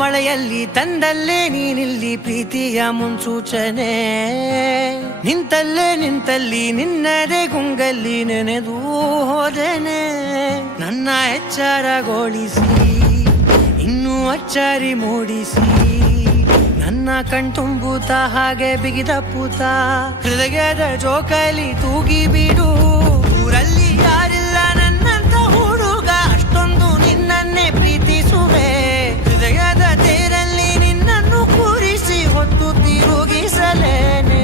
ಮಳೆಯಲ್ಲಿ ತಂದಲ್ಲೇ ನೀನಿಲ್ಲಿ ಪ್ರೀತಿಯ ಮುನ್ಸೂಚನೆ, ನಿಂತಲ್ಲಿ ನಿನ್ನದೇ ಗುಂಗಲ್ಲಿ ನೆನೆದು ಹೋದೆನೆ. ನನ್ನ ಎಚ್ಚರಗೊಳಿಸಿ ಇನ್ನೂ ಅಚ್ಚರಿ ಮೂಡಿಸಿ, ನನ್ನ ಕಣ್ತುಂಬುತ್ತ ಹಾಗೆ ಬಿಗಿದ ಪೂತ ಹೃದಯದ ಜೋಕಾಲಿ ತೂಗಿ ಬಿಡು. ಊರಲ್ಲಿ ಯಾರಿಲ್ಲ ನನ್ನಂತ ಹುಡುಗ, ಅಷ್ಟೊಂದು ನಿನ್ನನ್ನೇ ಪ್ರೀತಿಸುವೆ. ಹೃದಯದ ತೇರಲ್ಲಿ ನಿನ್ನನ್ನು ಕೂರಿಸಿ ಹೊತ್ತು ತಿರುಗಿಸಲೇನೆ.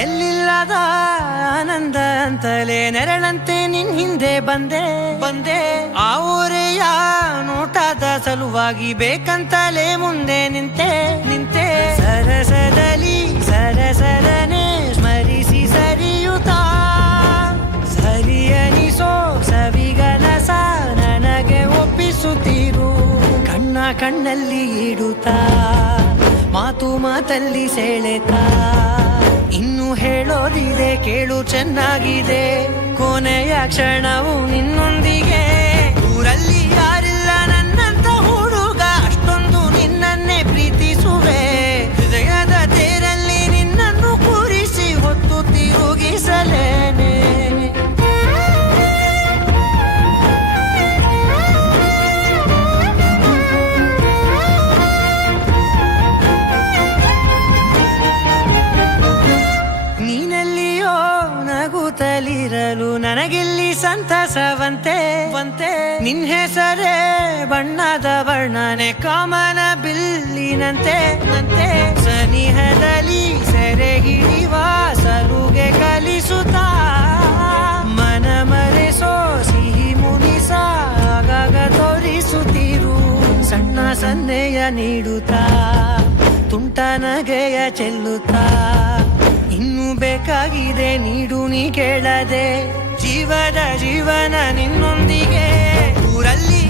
ಎಲ್ಲಿಲ್ಲದ ಆನಂದ ಅಂತಲೇ ನೆರಳಂತೆ ನಿನ್ ಹಿಂದೆ ಬಂದೆ. ಆ ಊರೆಯ ನೋಟದ ಸಲುವಾಗಿ ಬೇಕಂತಲೇ ಮುಂದೆ ನಿಂತೆ. ಸರಸರನೆ ಸ್ಮರಿಸಿ ಸರಿಯುತ್ತಾ, ಸರಿಯನಿಸೋ ಸವಿಗನಸ ನನಗೆ ಒಪ್ಪಿಸುತ್ತೀರು. ಕಣ್ಣಲ್ಲಿ ಇಡುತ್ತಾ, ಮಾತಲ್ಲಿ ಸೆಳೆತಾ, ಇನ್ನು ಹೇಳೋದಿದೆ ಕೇಳು ಚೆನ್ನಾಗಿದೆ. ಕೊನೆಯ ಕ್ಷಣವು ನಿನ್ನೊಂದಿಗೆ. ಊರಲ್ಲಿ ಯಾರಿಲ್ಲ ನನ್ನಂತ ಹುಡುಗ, ಅಷ್ಟೊಂದು ನಿನ್ನನ್ನೇ ಪ್ರೀತಿಸುವೆ. ಹೃದಯದ ತೇರಲ್ಲಿ ನಿನ್ನನ್ನು ಕೂರಿಸಿ ಹೊತ್ತು ತಿರುಗಿಸಲೇನೆ. ನಗುತ್ತಲಿರಲು ನನಗಿಲ್ಲಿ ಸಂತಸವಂತೆ. ನಿನ್ ಹೆಸರೇ ಬಣ್ಣದ ವರ್ಣನೆ ಕಾಮನ ಬಿಲ್ಲಿನಂತೆ. ಸನಿಹದಲ್ಲಿ ಸೆರೆ ಹಿಡಿಯುವ ಸಲುಗೆ ಕಲಿಸುತ್ತಾ, ಮನ ಮರೆಸೋ ಸಿಹಿ ಮುನಿಸ ಆಗಾಗ ತೋರಿಸುತ್ತೀರು. ಸಣ್ಣ ಸನ್ನೆಯ ನೀಡುತ್ತಾ, ತುಂಟ ನಗೆಯ ಚೆಲ್ಲುತ್ತಾ, ಇನ್ನೂ ಬೇಕಾಗಿದೆ ನೀಡು ನೀ ಕೇಳದೆ. ಜೀವನ ನಿನ್ನೊಂದಿಗೆ. ಊರಲ್ಲಿ